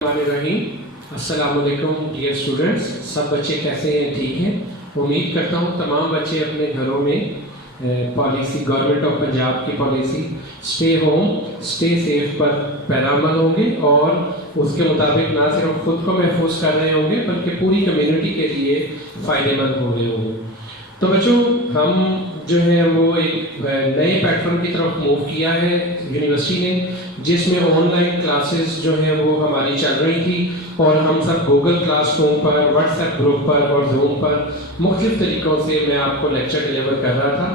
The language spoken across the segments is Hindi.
अस्सलाम वालेकुम डियर स्टूडेंट्स। सब बच्चे कैसे हैं? ठीक हैं। उम्मीद करता हूँ तमाम बच्चे अपने घरों में पॉलिसी गवर्नमेंट ऑफ पंजाब की policy stay home stay safe पर पैरामल होंगे और उसके मुताबिक ना सिर्फ खुद को महफूज कर रहे होंगे बल्कि पूरी कम्युनिटी के लिए फ़ायदेमंद हो रहे होंगे। तो बच्चों, हम जो है वो एक नए प्लेटफॉर्म की तरफ मूव किया है यूनिवर्सिटी ने, जिसमें ऑनलाइन क्लासेस जो है वो हमारी चल रही थी और हम सब गूगल क्लासरूम पर, व्हाट्सएप ग्रुप पर और जूम पर मुख्तलिफ तरीक़ों से मैं आपको लेक्चर डिलीवर कर रहा था।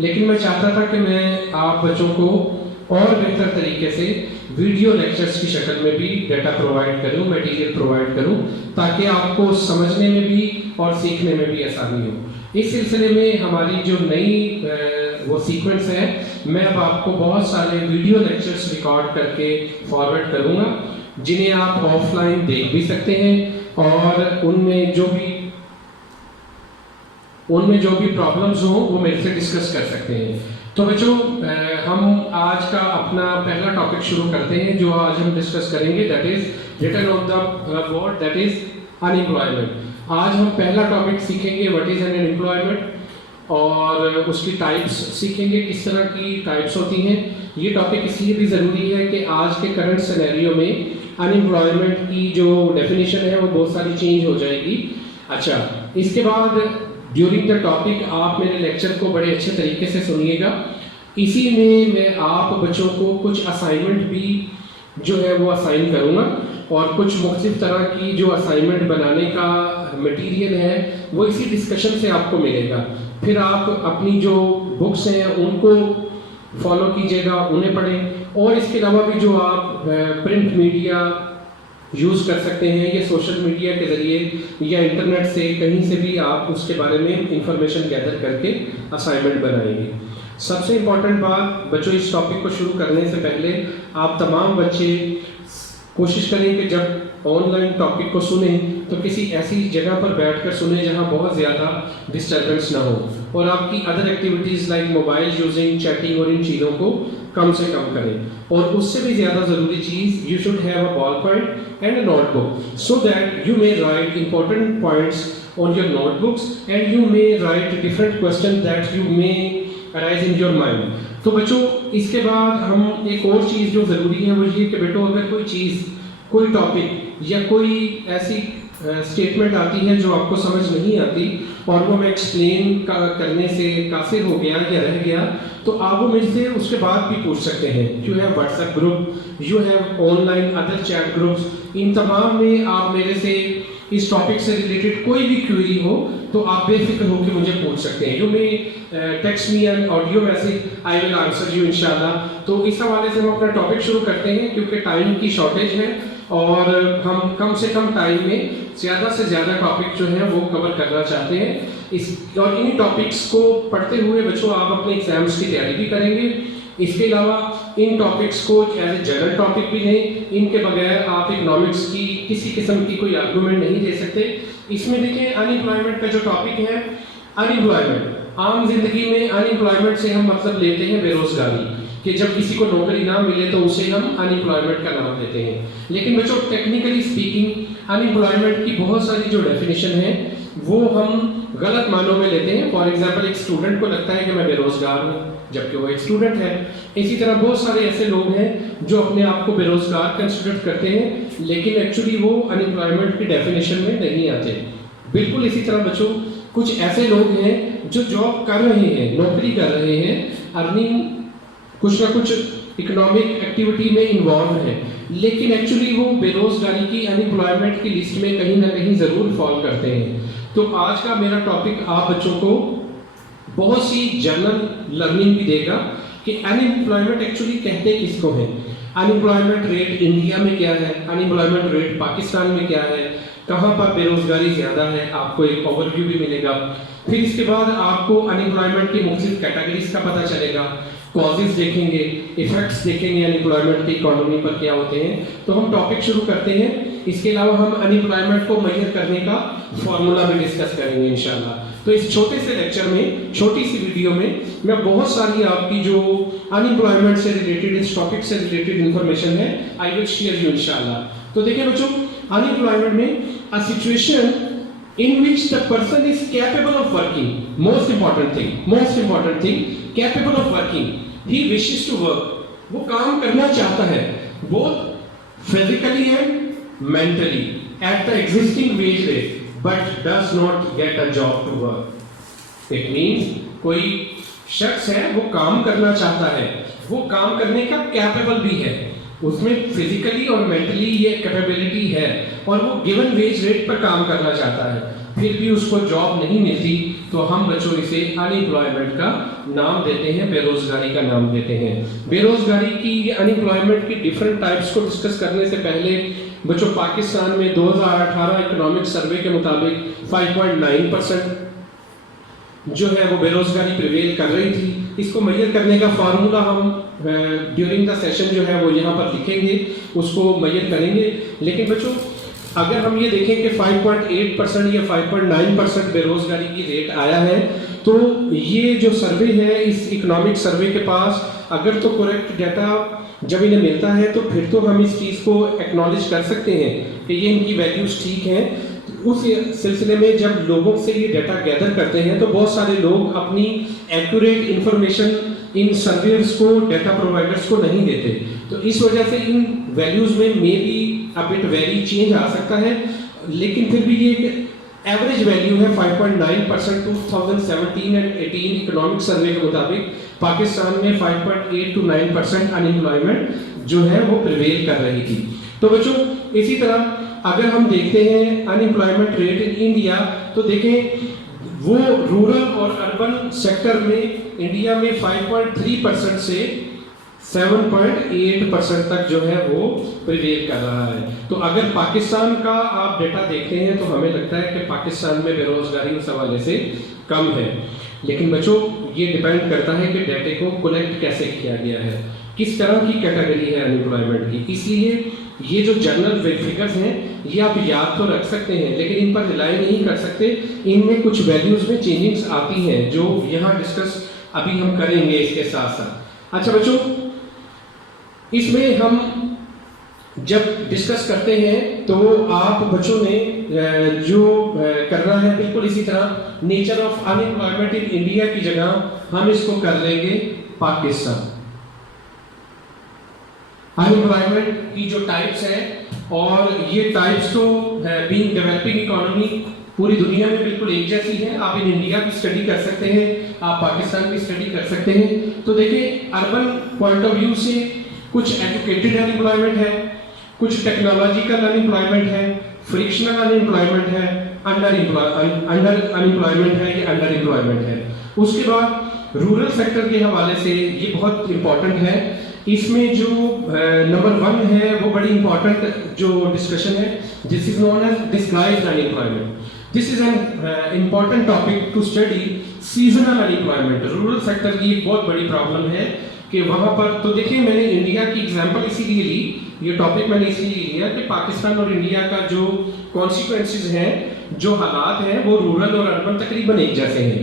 लेकिन मैं चाहता था कि मैं आप बच्चों को और बेहतर तरीके से वीडियो लेक्चर्स की शक्ल में भी डेटा प्रोवाइड करूँ, मटेरियल प्रोवाइड करूँ, ताकि आपको समझने में भी और सीखने में भी आसानी हो। इस सिलसिले में हमारी जो नई वो सीक्वेंस है, मैं अब आपको बहुत सारे वीडियो लेक्चर्स रिकॉर्ड करके फॉरवर्ड करूँगा, जिन्हें आप ऑफलाइन देख भी सकते हैं और उनमें जो भी प्रॉब्लम्स हों वो मेरे से डिस्कस कर सकते हैं। तो बच्चों, हम आज का अपना पहला टॉपिक शुरू करते हैं जो आज हम डिस्कस करेंगे, that is written on the word that is unemployment. आज हम पहला टॉपिक सीखेंगे व्हाट इज अनएम्प्लॉयमेंट और उसकी टाइप्स सीखेंगे, किस तरह की टाइप्स होती हैं। ये टॉपिक इसलिए भी ज़रूरी है कि आज के करंट सिनेरियो में अनएम्प्लॉयमेंट की जो डेफिनेशन है वो बहुत सारी चेंज हो जाएगी। अच्छा, इसके बाद ड्यूरिंग द टॉपिक आप मेरे लेक्चर को बड़े अच्छे तरीके से सुनिएगा। इसी में मैं आप बच्चों को कुछ असाइनमेंट भी जो है वो असाइन करूँगा और कुछ मुख्तलिफ तरह की जो असाइनमेंट बनाने का मटेरियल है वो इसी डिस्कशन से आपको मिलेगा। फिर आप अपनी जो बुक्स हैं उनको फॉलो कीजिएगा, उन्हें पढ़ें और इसके अलावा भी जो आप प्रिंट मीडिया यूज़ कर सकते हैं या सोशल मीडिया के ज़रिए या इंटरनेट से कहीं से भी आप उसके बारे में इंफॉर्मेशन गैदर करके असाइनमेंट बनाएंगे। सबसे इम्पॉर्टेंट बात बच्चों, इस टॉपिक को शुरू करने से पहले आप तमाम बच्चे कोशिश करें कि जब ऑनलाइन टॉपिक को सुने तो किसी ऐसी जगह पर बैठकर सुने जहां बहुत ज़्यादा डिस्टर्बेंस ना हो और आपकी other activities like mobile using, chatting और इन चीज़ों को कम से कम करें। और उससे भी ज़्यादा ज़रूरी चीज़, you should have a ball point and a notebook so that you may write important points on your notebooks and you may write different question that you may arise in your mind. तो बच्चों, इसके बाद हम एक और चीज़ जो ज़रूरी है वो ये कि बेटो, अगर कोई चीज़, कोई टॉपिक या कोई ऐसी स्टेटमेंट आती है जो आपको समझ नहीं आती और वो मैं एक्सप्लेन करने से कासिर हो गया या रह गया, तो आप वो मेरे से उसके बाद भी पूछ सकते हैं। You have WhatsApp group, you have online other chat groups, इन तमाम में आप मेरे से इस टॉपिक से रिलेटेड कोई भी क्वेरी हो तो आप बेफिक्र होकर मुझे पूछ सकते हैं। You may text me an audio message, I will answer you इंशाल्लाह। तो इस हवाले से हम अपना टॉपिक शुरू करते हैं क्योंकि टाइम की शॉर्टेज है और हम कम से कम टाइम में ज़्यादा से ज़्यादा टॉपिक जो है वो कवर करना चाहते हैं। और इन टॉपिक्स को पढ़ते हुए बच्चों आप अपने एग्जाम्स की तैयारी भी करेंगे। इसके अलावा इन टॉपिक्स को एज ए जनरल टॉपिक भी लें, इनके बगैर आप इकोनॉमिक्स की किसी किस्म की कोई आर्गूमेंट नहीं दे सकते। इसमें देखिए, अनएम्प्लॉयमेंट का जो टॉपिक है, अनएम्प्लॉयमेंट आम जिंदगी में अनएम्प्लॉयमेंट से हम मतलब लेते हैं बेरोजगारी, कि जब किसी को नौकरी ना मिले तो उसे हम अनएम्प्लॉयमेंट का नाम देते हैं। लेकिन बच्चों, टेक्निकली स्पीकिंग अनएम्प्लॉयमेंट की बहुत सारी जो डेफिनेशन है वो हम गलत मानों में लेते हैं। फॉर एग्जाम्पल, एक स्टूडेंट को लगता है कि मैं बेरोजगार हूँ जबकि वो एक स्टूडेंट है। इसी तरह बहुत सारे ऐसे लोग हैं जो अपने आप को बेरोजगार कंसिडर करते हैं लेकिन एक्चुअली वो अनएम्प्लॉयमेंट की डेफिनेशन में नहीं आते। बिल्कुल इसी तरह बच्चों, कुछ ऐसे लोग हैं जो जॉब कर रहे हैं, नौकरी कर रहे हैं, अर्निंग कुछ ना कुछ इकोनॉमिक एक्टिविटी में इन्वॉल्व है, लेकिन एक्चुअली वो बेरोजगारी की, अनएम्प्लॉयमेंट की लिस्ट में कहीं ना कहीं ज़रूर फॉल करते हैं। तो आज का मेरा टॉपिक आप बच्चों को बहुत सी जनरल लर्निंग भी देगा कि अनएम्प्लॉयमेंट एक्चुअली कहते किसको है, अनएम्प्लॉयमेंट रेट इंडिया में क्या है, अनएम्प्लॉयमेंट रेट पाकिस्तान में क्या है, कहाँ पर बेरोजगारी ज़्यादा है, आपको एक ओवरव्यू भी मिलेगा। फिर इसके बाद आपको अनएम्प्लॉयमेंट की मुख्तलिफ कैटेगरीज का पता चलेगा, कॉजेज देखेंगे, इफेक्ट्स देखेंगे अनएम्प्लॉयमेंट की इकोनॉमी पर क्या होते हैं। तो हम टॉपिक शुरू करते हैं। इसके अलावा हम अनएम्प्लॉयमेंट को मेजर करने का फॉर्मूला भी डिस्कस करेंगे इंशाल्लाह। तो इस छोटे से लेक्चर में, छोटी सी वीडियो में मैं बहुत सारी आपकी जो अनएम्प्लॉयमेंट से रिलेटेड, इस टॉपिक से रिलेटेड इंफॉर्मेशन है, आई विल शेयर यू इंशाल्लाह। तो देखिए बच्चों, अनएम्प्लॉयमेंट में a situation in which the person is capable of working, most important thing, capable of working, he wishes to work, वो काम करना चाहता है, both physically and mentally at the existing wage rate, but does not get a job to work. It means कोई शख्स है, वो काम करना चाहता है, वो काम करने का कैपेबल भी है, उसमें फिजिकली और मेंटली ये कैपेबिलिटी है और वो गिवन वेज रेट पर काम करना चाहता है, फिर भी उसको जॉब नहीं मिलती, तो हम बच्चों इसे अनएम्प्लॉयमेंट का नाम देते हैं, बेरोजगारी का नाम देते हैं। बेरोजगारी की, अनएम्प्लॉयमेंट की डिफरेंट टाइप्स को डिस्कस करने से पहले बच्चों, पाकिस्तान में 2018 इकोनॉमिक सर्वे के मुताबिक 5.9% जो है वो बेरोजगारी प्रिवेल कर रही थी। इसको मेजर करने का फार्मूला हम ड्यूरिंग द सेशन जो है वो यहाँ पर लिखेंगे, उसको मेजर करेंगे। लेकिन बच्चों, अगर हम ये देखें कि 5.8% या 5.9% बेरोजगारी की रेट आया है, तो ये जो सर्वे है, इस इकोनॉमिक सर्वे के पास अगर तो करेक्ट डाटा जब इन्हें मिलता है, तो फिर तो हम इस चीज़ को एक्नॉलेज कर सकते हैं कि ये इनकी वैल्यूज ठीक हैं। उस सिलसिले में जब लोगों से ये डाटा गैदर करते हैं, तो बहुत सारे लोग अपनी एक्यूरेट इंफॉर्मेशन इन सर्वेयर्स को, डाटा प्रोवाइडर्स को नहीं देते, तो इस वजह से इन वैल्यूज में may be a bit very change आ सकता है, लेकिन फिर भी ये एक एवरेज वैल्यू है 5.9% 2017 एंड 18 इकोनॉमिक सर्वे के मुताबिक पाकिस्तान में 5.8 to 9% अनएम्प्लॉयमेंट जो है वो प्रिवेल कर रही थी। तो बच्चों, इसी तरह अगर हम देखते हैं अनएम्प्लॉयमेंट रेट इन इंडिया, तो देखें वो रूरल और अर्बन सेक्टर में इंडिया में 5.3% से 7.8% तक जो है वो प्रिवेल कर रहा है। तो अगर पाकिस्तान का आप डेटा देखते हैं, तो हमें लगता है कि पाकिस्तान में बेरोजगारी उस हवाले से कम है। लेकिन बच्चों, ये डिपेंड करता है कि डेटे को कलेक्ट कैसे किया गया है, किस तरह की कैटेगरी है अनएम्प्लॉयमेंट की। इसलिए ये जो जनरल फिगर्स हैं, ये आप याद तो रख सकते हैं, लेकिन इन पर रिलाई नहीं कर सकते। इनमें कुछ वैल्यूज में चेंजिंग्स आती हैं, जो यहाँ डिस्कस अभी हम करेंगे इसके साथ साथ। अच्छा बच्चों, इसमें हम जब डिस्कस करते हैं, तो आप बच्चों ने जो करना है, बिल्कुल इसी तरह nature of unemployment in India की जगह हम इसको कर लेंगे पाकिस्तान। अनएम्प्लॉयमेंट की जो टाइप्स हैं, और ये टाइप्स तो बीइंग डेवलपिंग इकोनॉमी पूरी दुनिया में बिल्कुल एक जैसी है। आप इन इंडिया की स्टडी कर सकते हैं, आप पाकिस्तान की स्टडी कर सकते हैं। तो देखिए, अर्बन पॉइंट ऑफ व्यू से कुछ एजुकेटेड अनएम्प्लॉयमेंट है, कुछ टेक्नोलॉजिकल अनएम्प्लॉयमेंट है, फ्रिक्शनल अनएम्प्लॉयमेंट है, अंडर अनएम्प्लॉयमेंट है, ये अंडर एम्प्लॉयमेंट है। उसके बाद रूरल सेक्टर के हवाले से ये बहुत इंपॉर्टेंट है। इसमें जो नंबर 1 है, वो बड़ी इंपॉर्टेंट जो डिस्कशन है, this is known as disguised unemployment. This is an important topic to study seasonal unemployment. Rural sector की एक बहुत बड़ी प्रॉब्लम है कि वहाँ पर, तो देखिए, मैंने इंडिया की एग्जांपल इसीलिए ली, ये टॉपिक मैंने इसलिए लिया कि पाकिस्तान और इंडिया का जो कॉन्सिक्वेंसेस हैं, जो हालात हैं, वो रूरल और अर्बन तकरीबन एक जैसे हैं।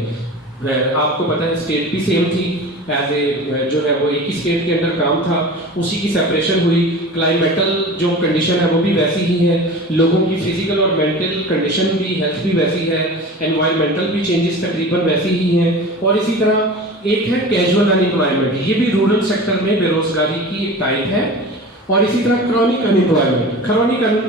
आपको पता है, स्टेट भी सेम थी, एज ए जो है वो एक ही स्टेट के अंदर काम था, उसी की सेपरेशन हुई। क्लाइमेटल जो कंडीशन है वो भी वैसी ही है, लोगों की फिजिकल और मेंटल कंडीशन भी, हेल्थ भी वैसी है, एनवायरमेंटल भी चेंजेस तकरीबन वैसी ही हैं। और इसी तरह एक है कैजुअल अनएम्प्लॉयमेंट, ये भी रूरल सेक्टर में बेरोजगारी की एक टाइप है। और इसी तरह क्रॉनिक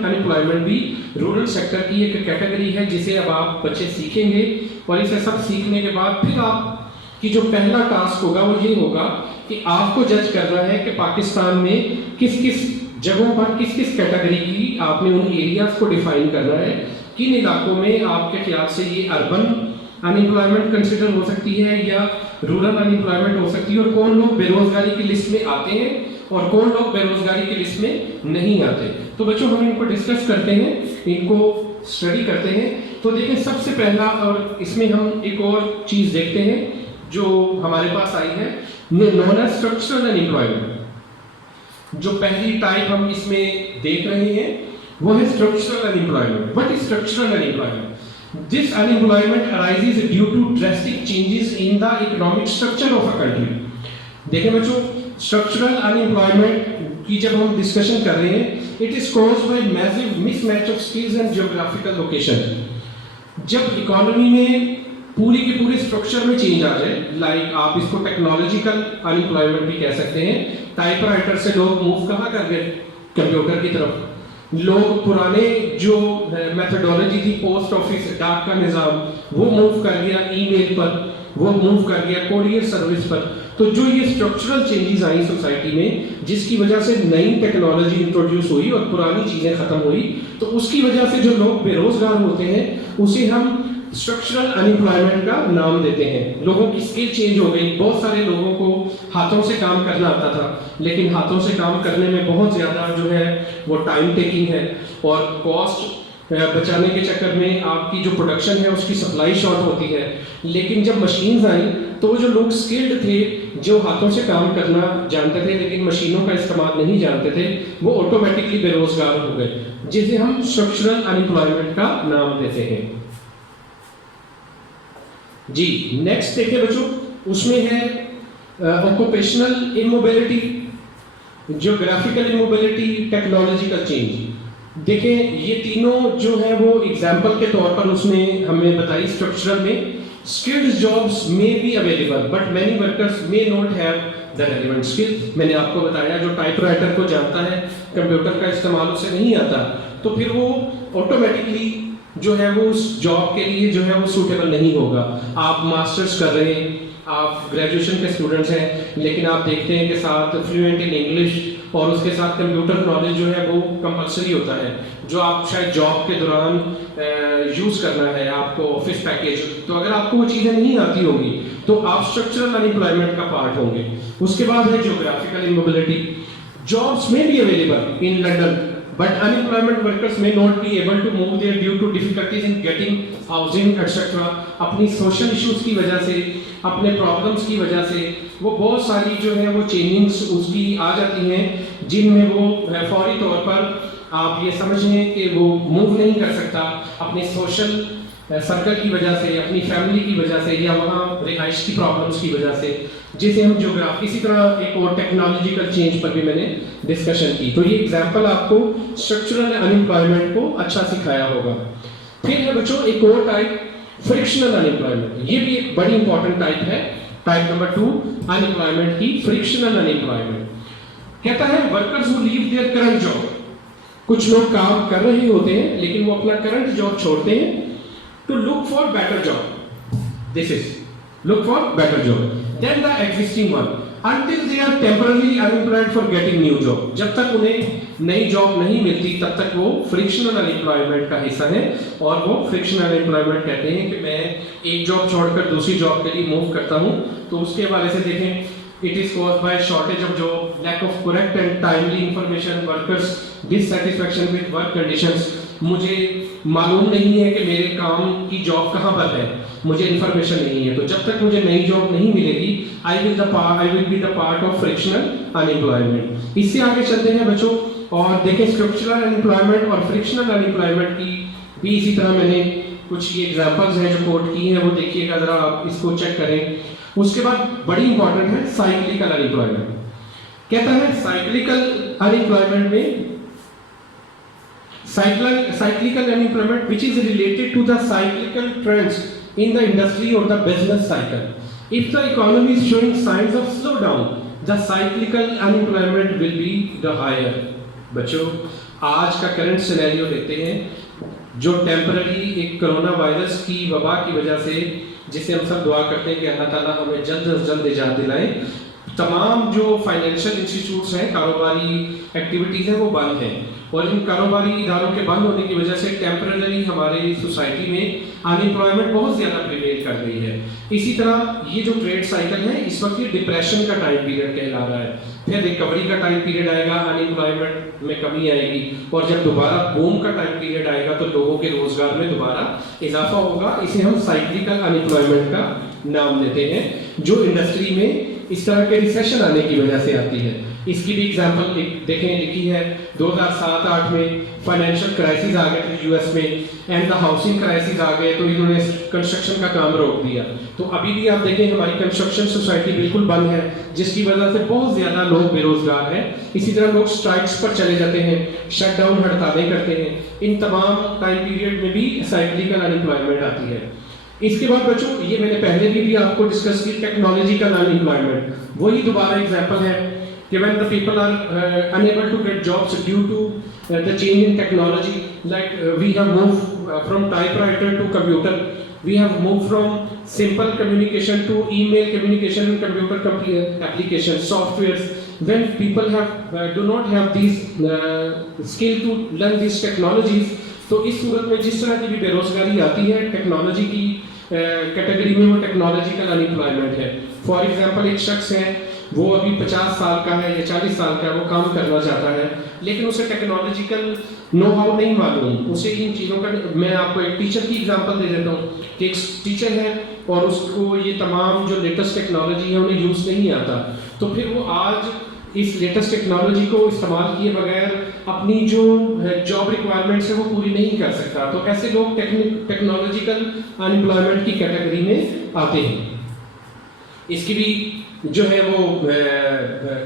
अनएम्प्लॉयमेंट भी रूरल सेक्टर की एक कैटेगरी है, जिसे अब आप बच्चे सीखेंगे। और इसे सब सीखने के बाद फिर आप कि जो पहला टास्क होगा वो ये होगा कि आपको जज करना है कि पाकिस्तान में किस किस जगहों पर किस किस कैटेगरी की आपने उन एरियाज को डिफाइन करना है, किन इलाकों में आपके ख्याल से ये अर्बन अनएम्प्लॉयमेंट कंसिडर हो सकती है या रूरल अनएम्प्लॉयमेंट हो सकती है, और कौन लोग बेरोजगारी की लिस्ट में आते हैं और कौन लोग बेरोजगारी की लिस्ट में नहीं आते। तो बच्चों, हम इनको डिस्कस करते हैं, इनको स्टडी करते हैं। तो देखिए, सबसे पहला, और इसमें हम एक और चीज़ देखते हैं जो हमारे पास आई है, नोन एज स्ट्रक्चरल अनएम्प्लॉयमेंट। जो पहली टाइप हम इसमें देख रहे हैं वो है structural unemployment. What is structural unemployment? This unemployment arises due to drastic changes in the economic structure of a country. देखिए बच्चों, स्ट्रक्चरल अनएम्प्लॉयमेंट की जब हम डिस्कशन कर रहे हैं, it is caused bye massive mismatch of skills and geographical location. जब इकोनॉमी में पूरी की पूरी स्ट्रक्चर में चेंज आ जाए, लाइक आप इसको टेक्नोलॉजिकल अनएम्प्लॉयमेंट भी कह सकते हैं। टाइपराइटर से लोग मूव कहाँ कर गए? कंप्यूटर की तरफ। लोग पुराने जो मेथोडोलॉजी थी, पोस्ट ऑफिस डाक का निज़ाम, वो मूव कर गया ईमेल पर, वो मूव कर गया कोरियर सर्विस पर। तो जो ये स्ट्रक्चरल चेंजेस आई सोसाइटी में, जिसकी वजह से नई टेक्नोलॉजी इंट्रोड्यूस हुई और पुरानी चीज़ें खत्म हुई, तो उसकी वजह से जो लोग बेरोजगार होते हैं उसे हम स्ट्रक्चरल अनएम्प्लॉयमेंट का नाम देते हैं। लोगों की स्किल चेंज हो गई। बहुत सारे लोगों को हाथों से काम करना आता था, लेकिन हाथों से काम करने में बहुत ज़्यादा जो है वो टाइम टेकिंग है, और कॉस्ट बचाने के चक्कर में आपकी जो प्रोडक्शन है उसकी सप्लाई शॉर्ट होती है। लेकिन जब मशीन्स आई तो वो जो लोग स्किल्ड थे, जो हाथों से काम करना जानते थे लेकिन मशीनों का इस्तेमाल नहीं जानते थे, वो ऑटोमेटिकली बेरोजगार हो गए, जिसे हम स्ट्रक्चरल अनएम्प्लॉयमेंट का नाम देते हैं। जी नेक्स्ट देखिए बच्चों, उसमें है occupational immobility, geographical immobility, technological change. देखें ये तीनों जो है वो एग्जाम्पल के तौर पर उसमें हमें बताई स्ट्रक्चरल में। Skilled jobs may be available but many workers may not have the relevant skills. मैंने आपको बताया जो टाइपराइटर को जानता है, कंप्यूटर का इस्तेमाल उसे नहीं आता, तो फिर वो ऑटोमेटिकली जो है वो उस जॉब के लिए जो है वो सूटेबल नहीं होगा। आप मास्टर्स कर रहे हैं, आप ग्रेजुएशन के स्टूडेंट्स हैं, लेकिन आप देखते हैं कि साथ फ्लुएंट इन इंग्लिश और उसके साथ कंप्यूटर नॉलेज जो है वो कंपलसरी होता है, जो आप शायद जॉब के दौरान यूज़ करना है आपको ऑफिस पैकेज। तो अगर आपको वो चीज़ें नहीं आती होंगी तो आप स्ट्रक्चरल अनएम्प्लॉयमेंट का पार्ट होंगे। उसके बाद है ज्योग्राफिकल इमोबिलिटी। जॉब्स में भी available in London but unemployment workers may not be able to move there due to difficulties in getting housing etc. अपनी सोशल इश्यूज की वजह से, अपने प्रॉब्लम्स की वजह से वो बहुत सारी जो है वो चेंजिंग्स उसकी आ जाती हैं, जिनमें वो फौरी तौर पर आप ये समझ लें कि वो मूव नहीं कर सकता अपने सोशल सर्कल की वजह से, अपनी फैमिली की वजह से, या वहाँ रिहाइश की प्रॉब्लम्स की वजह से, जिसे हम ज्योग्राफी। इसी तरह एक और टेक्नोलॉजिकल चेंज पर भी मैंने डिस्कशन की। तो ये एग्जांपल आपको स्ट्रक्चरल अनएम्प्लॉयमेंट को अच्छा सिखाया होगा। फिर है बच्चों एक और टाइप, फ्रिक्शनल अनएम्प्लॉयमेंट। ये भी एक बड़ी इंपॉर्टेंट टाइप है, टाइप नंबर 2 अनएम्प्लॉयमेंट की, फ्रिक्शनल अनएम्प्लॉयमेंट। कहता है workers who leave their current job. कुछ लोग काम कर रहे होते हैं लेकिन वो अपना करंट जॉब छोड़ते हैं to look for better job. This is look for better job than the existing one until they are temporarily unemployed for getting new job. जब तक उन्हें नई जॉब नहीं मिलती तब तक वो फ्रिक्शनल अनएम्प्लॉयमेंट का हिस्सा है। और वो फ्रिक्शनल अनएम्प्लॉयमेंट कहते हैं कि मैं एक जॉब छोड़कर दूसरी जॉब के लिए मूव करता हूँ। तो उसके हवाले से देखें, it is caused by shortage of job, lack of correct and timely information, workers dissatisfaction with work conditions. मुझे मालूम नहीं है कि मेरे काम की जॉब कहाँ पर है, मुझे इन्फॉर्मेशन नहीं है। तो जब तक मुझे नई जॉब नहीं मिलेगी, I will be the part of frictional unemployment. इससे आगे चलते हैं बच्चों और देखें स्ट्रक्चरल अनएम्प्लॉयमेंट और फ्रिक्शनल अनएम्प्लॉयमेंट की भी इसी तरह मैंने कुछ ये एग्जांपल्स हैं जो कोट की हैं, वो देखिएगा जरा, आप इसको चेक करें। उसके बाद बड़ी इंपॉर्टेंट है साइक्लिकल अनएम्प्लॉयमेंट। कहता है साइक्लिकल अनएम्प्लॉयमेंट में cyclical unemployment which is related to the cyclical trends in the industry or the business cycle. If the economy is showing signs of slowdown, the cyclical unemployment will be the higher. बच्चों आज का करंट सिनेरियो लेते हैं, जो टेम्पररी एक कोरोना वायरस की वबा की वजह से, जिसे हम सब दुआ करते हैं कि अल्लाह ताला हमें जल्द से जल्द निजात दिलाए। तमाम जो फाइनेंशियल इंस्टीट्यूट्स हैं, कारोबारी एक्टिविटीज़ हैं, वो बंद हैं, और इन कारोबारी इदारों के बंद होने की वजह से टेम्पररी हमारी सोसाइटी में अनएम्प्लॉयमेंट बहुत ज़्यादा प्रिवेल कर रही है। इसी तरह ये जो ट्रेड साइकिल है इस वक्त ये डिप्रेशन का टाइम पीरियड कहला रहा है, फिर रिकवरी का टाइम पीरियड आएगा, अनएम्प्लॉयमेंट में कमी आएगी, और जब दोबारा बूम का टाइम पीरियड आएगा तो लोगों के रोजगार में दोबारा इजाफा होगा। इसे हम साइक्लिकल अनएम्प्लॉयमेंट का नाम देते हैं, जो इंडस्ट्री में इस तरह के रिसेशन आने की वजह से आती है। इसकी भी एग्जांपल देखें लिखी है 2007-8 में फाइनेंशियल क्राइसिस आ गए थे यूएस में एंड द हाउसिंग क्राइसिस आ गए, तो इन्होंने कंस्ट्रक्शन का काम रोक दिया। तो अभी भी आप देखें हमारी कंस्ट्रक्शन सोसाइटी बिल्कुल बंद है, जिसकी वजह से बहुत ज़्यादा लोग बेरोजगार हैं। इसी तरह लोग स्ट्राइक्स पर चले जाते हैं, शट डाउन हड़तालें करते हैं। इन तमाम टाइम पीरियड में भी साइक्लिकल अनएम्प्लॉयमेंट आती है। इसके बाद बच्चों, ये मैंने पहले भी आपको डिस्कस की, टेक्नोलॉजिकल अनएम्प्लॉयमेंट, वही दोबारा एग्जांपल है कि when the people are unable to get jobs due to the change in technology, like we have moved from typewriter to computer, we have moved from simple communication to email communication and computer applications, softwares. When people do not have these skill to learn these technologies, तो इस सूरत में जिस तरह की भी बेरोजगारी आती है टेक्नोलॉजी की कैटेगरी में, वो टेक्नोलॉजिकल अनएम्प्लॉयमेंट है। फॉर एग्जांपल, एक शख्स है, वो अभी 50 साल का है या 40 साल का है, वो काम करना चाहता है, लेकिन उसे टेक्नोलॉजिकल नो हाउ नहीं मालूम, उसे इन चीज़ों का। मैं आपको एक टीचर की एग्जांपल दे देता हूँ कि एक टीचर है और उसको ये तमाम जो लेटेस्ट टेक्नोलॉजी है उन्हें यूज़ नहीं आता, तो फिर वो आज इस लेटेस्ट टेक्नोलॉजी को इस्तेमाल किए बगैर अपनी जो जॉब रिक्वायरमेंट्स है वो पूरी नहीं कर सकता। तो ऐसे लोग टेक्नोलॉजिकल अनएम्प्लॉयमेंट की कैटेगरी में आते हैं। इसकी भी जो है वो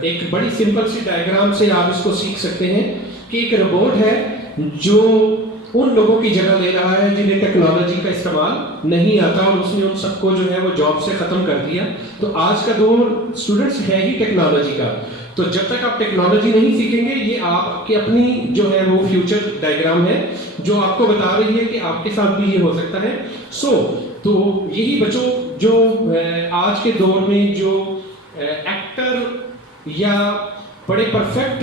एक बड़ी सिंपल सी डायग्राम से आप इसको सीख सकते हैं कि एक रोबोट है जो उन लोगों की जगह ले रहा है जिन्हें टेक्नोलॉजी का इस्तेमाल नहीं आता, और उसने उन सबको जो है वो जॉब से ख़त्म कर दिया। तो आज का दौर स्टूडेंट्स है ही टेक्नोलॉजी का, तो जब तक आप टेक्नोलॉजी नहीं सीखेंगे, ये आपकी अपनी जो है वो फ्यूचर डायग्राम है जो आपको बता रही है कि आपके साथ भी ये हो सकता है। तो यही बच्चों जो आज के दौर में जो एक्टर या बड़े परफेक्ट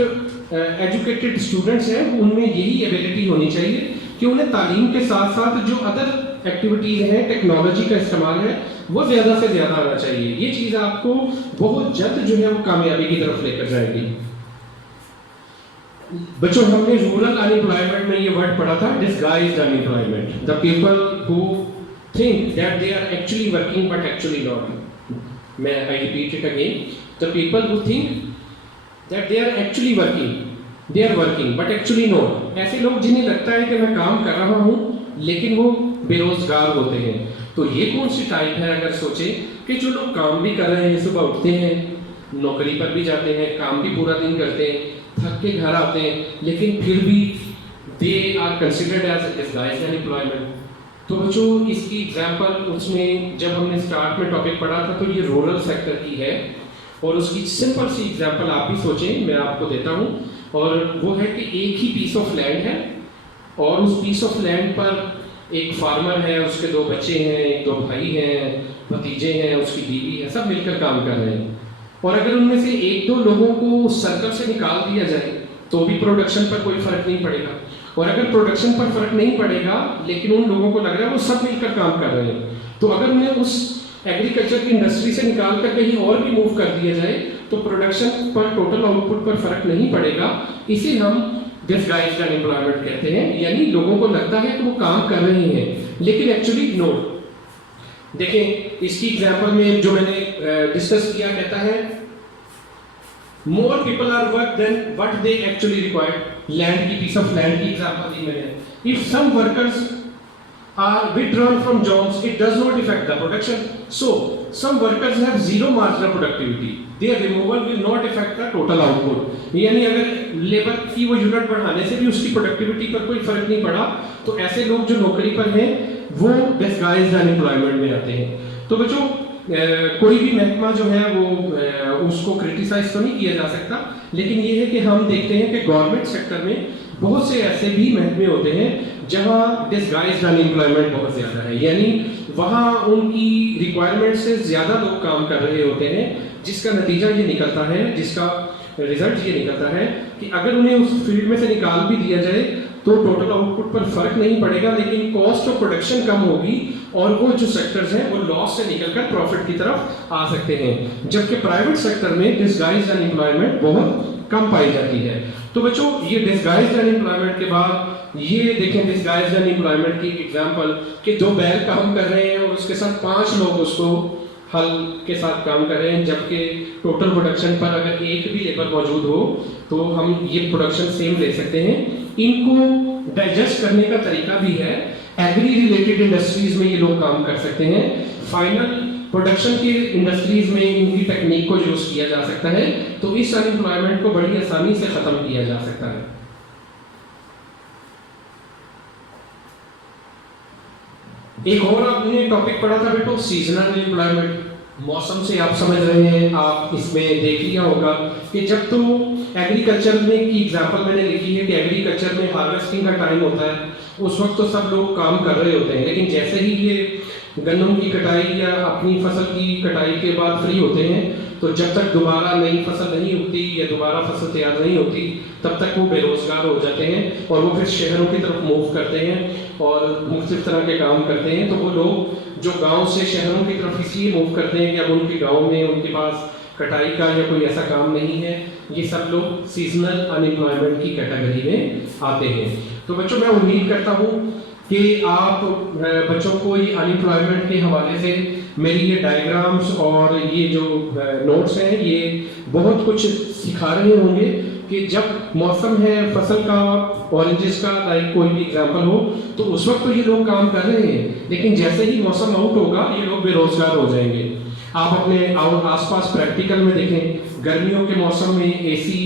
एजुकेटेड स्टूडेंट्स हैं, उनमें यही एबिलिटी होनी चाहिए कि उन्हें तालीम के साथ साथ जो अदर एक्टिविटीज़ हैं, टेक्नोलॉजी का इस्तेमाल है, वो ज़्यादा से ज़्यादा आना चाहिए। ये चीज़ आपको बहुत जल्द जो है वो कामयाबी की तरफ लेकर जाएगी। बच्चों, हमने रूरल अनएम्प्लॉयमेंट में ये वर्ड पढ़ा था, disguised unemployment, the people who think that they are actually working but actually not. मैं I repeat it again, the people who think that they are actually working, they are working but actually not. ऐसे लोग जिन्हें लगता है कि मैं काम कर रहा हूँ लेकिन वो बेरोजगार होते हैं। तो ये कौन सी टाइप है? अगर सोचें कि जो लोग काम भी कर रहे हैं, सुबह उठते हैं, नौकरी पर भी जाते हैं, काम भी पूरा दिन करते हैं, थक के घर आते हैं, लेकिन फिर भी they are considered as disguised unemployment. तो बच्चों, इसकी एग्जांपल उसमें जब हमने स्टार्ट में टॉपिक पढ़ा था तो ये रूरल सेक्टर की है, और उसकी सिंपल सी एग्जांपल आप भी सोचें, मैं आपको देता हूँ, और वो है कि एक ही पीस ऑफ लैंड है और उस पीस ऑफ लैंड पर एक फार्मर है, उसके 2 बच्चे हैं, 2 भाई हैं, भतीजे हैं, उसकी बीवी है, सब मिलकर काम कर रहे हैं। और अगर उनमें से 1-2 लोगों को सर्कल से निकाल दिया जाए तो भी प्रोडक्शन पर कोई फर्क नहीं पड़ेगा, और अगर प्रोडक्शन पर फर्क नहीं पड़ेगा लेकिन उन लोगों को लग रहा है वो सब मिलकर काम कर रहे हैं, तो अगर उन्हें उस एग्रीकल्चर की इंडस्ट्री से निकाल कर कहीं और भी मूव कर दिया जाए तो प्रोडक्शन पर, टोटल आउटपुट पर फर्क नहीं पड़ेगा। इसे हम डिसगाइज्ड अनएम्प्लॉयमेंट कहते हैं, यानी लोगों को लगता है कि वो काम कर रहे हैं लेकिन एक्चुअली नो। देखें, इसकी एग्जांपल में जो मैंने डिस्कस किया, कहता है more people are work than what they actually required. Land की, पीस ऑफ लैंड की एग्जांपल दी मैंने। If some workers are withdrawn from jobs, it does not affect the production. So, some workers have zero marginal productivity. Their removal will not affect the total output. यानी अगर लेबर की वो यूनिट बढ़ाने से भी उसकी प्रोडक्टिविटी पर कोई फर्क नहीं पड़ा, तो ऐसे लोग जो नौकरी पर हैं वो डिसगाइज्ड अनएम्प्लॉयमेंट में आते हैं। तो बच्चों, कोई भी महकमा जो है वो उसको क्रिटिसाइज तो नहीं किया जा सकता, लेकिन ये है कि हम देखते हैं कि गवर्नमेंट सेक्टर में बहुत से ऐसे भी महकमे होते हैं जहां डिसगाइज्ड अनएम्प्लॉयमेंट बहुत ज़्यादा है, यानी वहां उनकी रिक्वायरमेंट से ज़्यादा लोग काम कर रहे होते हैं, जिसका नतीजा ये निकलता है, जिसका रिजल्ट ये निकलता है कि अगर उन्हें उस फील्ड में से निकाल भी दिया जाए तो टोटल आउटपुट पर फर्क नहीं पड़ेगा, लेकिन कॉस्ट ऑफ प्रोडक्शन कम होगी और वो जो सेक्टर्स हैं वो लॉस से निकलकर प्रॉफिट की तरफ आ सकते हैं। जबकि प्राइवेट सेक्टर में डिसगाइज्ड अनएम्प्लॉयमेंट बहुत कम पाई जाती है। तो बच्चों, ये डिसगाइज्ड अनएम्प्लॉयमेंट के बाद ये देखें डिसगाइज्ड अनएम्प्लॉयमेंट की एग्जांपल कि 2 बैल काम कर रहे हैं और उसके साथ 5 लोग उसको हल के साथ काम कर रहे हैं, जबकि टोटल प्रोडक्शन पर अगर एक भी लेबर मौजूद हो तो हम ये प्रोडक्शन सेम ले सकते हैं। इनको डाइजेस्ट करने का तरीका भी है, एग्री रिलेटेड इंडस्ट्रीज में ये लोग काम कर सकते हैं। फाइनल प्रोडक्शन की इंडस्ट्रीज में इनकी टेक्निक को यूज किया जा सकता है, तो इस अनएम्प्लॉयमेंट को बड़ी आसानी से खत्म किया जा सकता है। एक और आपने टॉपिक पढ़ा था बेटो, सीजनल अनएम्प्लॉयमेंट। मौसम से आप समझ रहे हैं, आप इसमें देख लिया होगा कि जब तो एग्रीकल्चर में की एग्जांपल मैंने लिखी है कि एग्रीकल्चर में हार्वेस्टिंग का टाइम होता है, उस वक्त तो सब लोग काम कर रहे होते हैं, लेकिन जैसे ही ये गन्नों की कटाई या अपनी फसल की कटाई के बाद फ्री होते हैं, तो जब तक दोबारा नई फसल नहीं उगती या दोबारा फसल तैयार नहीं होती, तब तक वो बेरोजगार हो जाते हैं और वो फिर शहरों की तरफ मूव करते हैं और मुख्तलिफ तरह के काम करते हैं। तो वो लोग जो गांव से शहरों की तरफ इसलिए मूव करते हैं कि अब उनके गांव में उनके पास कटाई का या कोई ऐसा काम नहीं है, ये सब लोग सीजनल अनएम्प्लॉयमेंट की कैटेगरी में आते हैं। तो बच्चों, मैं उम्मीद करता हूँ कि आप बच्चों को ये अनएम्प्लॉयमेंट के हवाले से मेरी ये डायग्राम्स और ये जो नोट्स हैं, ये बहुत कुछ सिखा रहे होंगे कि जब मौसम है फसल का, ऑरेंजेस का, लाइक कोई भी एग्जांपल हो, तो उस वक्त तो ये लोग काम कर रहे हैं, लेकिन जैसे ही मौसम आउट होगा ये लोग बेरोजगार हो जाएंगे। आप अपने आसपास प्रैक्टिकल में देखें, गर्मियों के मौसम में एसी,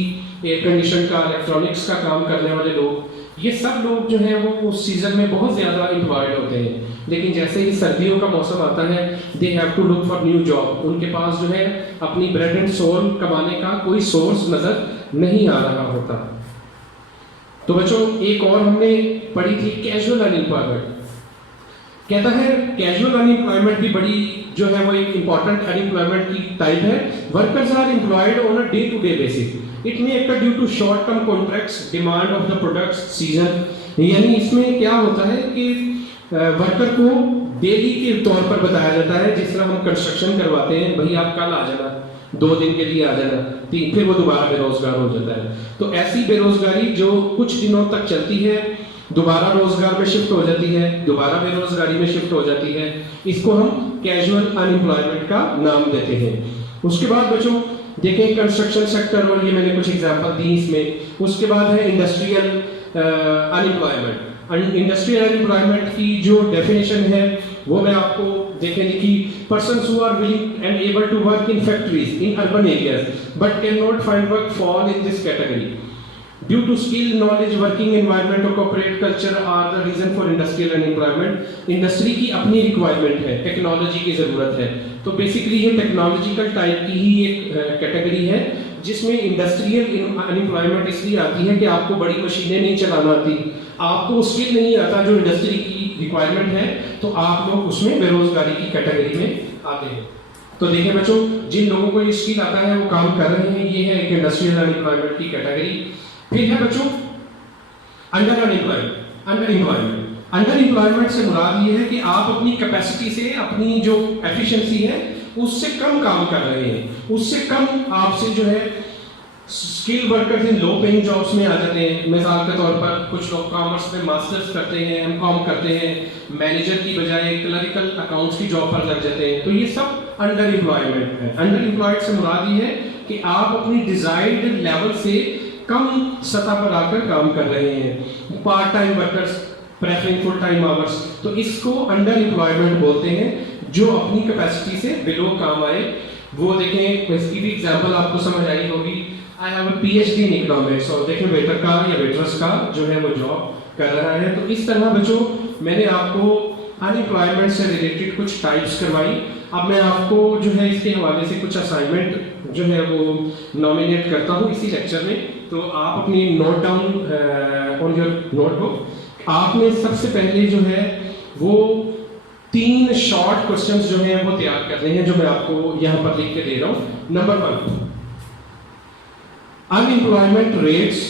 एयर कंडीशन का, इलेक्ट्रॉनिक्स का काम करने वाले लोग, ये सब लोग जो हैं वो उस सीजन में बहुत ज़्यादा एम्प्लॉयड होते हैं, लेकिन जैसे ही सर्दियों का मौसम आता है, they have to look for new job. उनके पास जो है अपनी ब्रेड एंड सोल कमाने का कोई सोर्स नज़र नहीं आ रहा होता। तो बच्चों, एक और हमने पढ़ी थी कैजुअल अनएम्प्लॉयमेंट। कहता है कैजुअल अनएम्प्लॉयमेंट भी बड़ी जो है वो एक इंपॉर्टेंट अनएम्प्लॉयमेंट की टाइप है। Workers are employed on a day to day basis, it may occur due to short term contracts, demand of the products, season. यानी इसमें क्या होता है कि वर्कर को डेली के तौर पर बताया जाता है, जिस तरह हम कंस्ट्रक्शन करवाते हैं, भाई आप कल आ जाना, 2 दिन के लिए आ जाना, फिर वो दोबारा बेरोजगार हो जाता है। तो ऐसी बेरोजगारी जो कुछ दिनों तक चलती है, दोबारा रोजगार में शिफ्ट हो जाती है, दोबारा बेरोजगारी में शिफ्ट हो जाती है, इसको हम कैजुअल अनएम्प्लॉयमेंट का नाम देते हैं। उसके बाद बच्चों देखें कंस्ट्रक्शन सेक्टर, और ये मैंने कुछ एग्जांपल दी इसमें। उसके बाद है इंडस्ट्रियल अनएम्प्लॉयमेंट। इंडस्ट्रियल अनएम्प्लॉयमेंट की जो डेफिनेशन है वो मैं आपको देखें लिखी, persons who are willing and able to work in factories in urban areas but can not find work fall in this category due to skill, knowledge, working environment और corporate culture are the reason for industrial unemployment. Industry की अपनी रिक्वायरमेंट है, टेक्नोलॉजी की जरूरत है, तो बेसिकली ये टेक्नोलॉजिकल टाइप की ही एक कैटेगरी है, जिसमें इंडस्ट्रियल अनएम्प्लॉयमेंट इसलिए आती है कि आपको बड़ी मशीनें नहीं चलाना आती, आपको स्किल नहीं आता जो इंडस्ट्री की रिक्वायरमेंट है, तो आप लोग उसमें बेरोजगारी की कैटेगरी में आते हैं। तो देखिए बच्चों, जिन लोगों को ये स्किल आता है वो काम कर रहे हैं, ये है एक इंडस्ट्रियल अनएम्प्लॉयमेंट की कैटेगरी। फिर है बच्चों अंडर अनएम्प्लॉयमेंट। अंडर एम्प्लॉयमेंट से मुराद ये है कि आप अपनी कैपेसिटी से, अपनी जो एफिशिएंसी है उससे कम काम कर रहे हैं, उससे कम आपसे जो है skill workers in low paying jobs में आ जाते हैं। मिसाल के तौर पर कुछ लोग कॉमर्स में मास्टर्स करते हैं, एमकॉम करते हैं, मैनेजर की बजाय क्लरिकल अकाउंट्स की जॉब पर लग जाते हैं, तो ये सब अंडर एम्प्लॉयमेंट है। अंडर एम्प्लॉयड से मुराद ये है कि आप अपनी डिजायर्ड लेवल से कम सतह पर आकर काम कर रहे हैं। Part time workers preferring full time hours, तो इसको अंडर एम्प्लॉयमेंट बोलते हैं, जो अपनी कैपेसिटी से बिलो काम आए। वो देखें, इसकी भी एग्जांपल आपको समझ आई होगी। I have a PhD in economics, और देखें वेटर का या वेटरस का जो है वो जॉब कर रहा है। तो इस तरह बच्चों मैंने आपको अनएम्प्लॉयमेंट से रिलेटेड कुछ टाइप्स करवाई। अब मैं आपको जो है इसके हवाले से कुछ असाइनमेंट जो है वो नॉमिनेट करता हूँ इसी लेक्चर में, तो आप अपनी note down on your notebook. आपने सबसे पहले जो है वो 3 शॉर्ट क्वेश्चंस जो हैं वो तैयार करने हैं, जो मैं आपको यहाँ पर लिख के दे रहा हूँ। Number 1, unemployment rates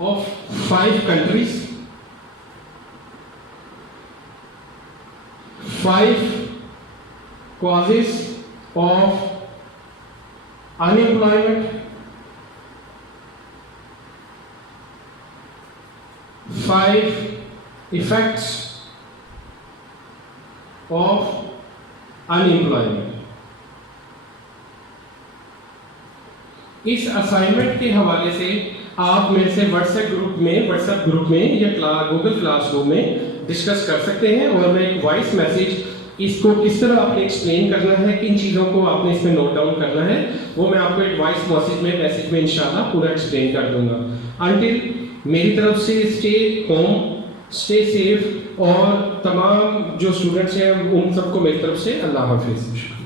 of 5 countries, 5 causes of unemployment, 5 effects of unemployment. इस असाइनमेंट के हवाले से आप मेरे से व्हाट्सएप ग्रुप में या गूगल क्लासरूम में डिस्कस कर सकते हैं, और मैं एक वॉइस मैसेज इसको किस तरह आपने एक्सप्लेन करना है, किन चीज़ों को आपने इसमें नोट डाउन करना है, वो मैं आपको एक वॉइस मैसेज में इंशाल्लाह पूरा एक्सप्लेन कर दूंगा। अंटिल मेरी तरफ से स्टे होम, स्टे सेफ, और तमाम जो स्टूडेंट्स हैं उन सबको मेरी तरफ से अल्लाह हाफिज़।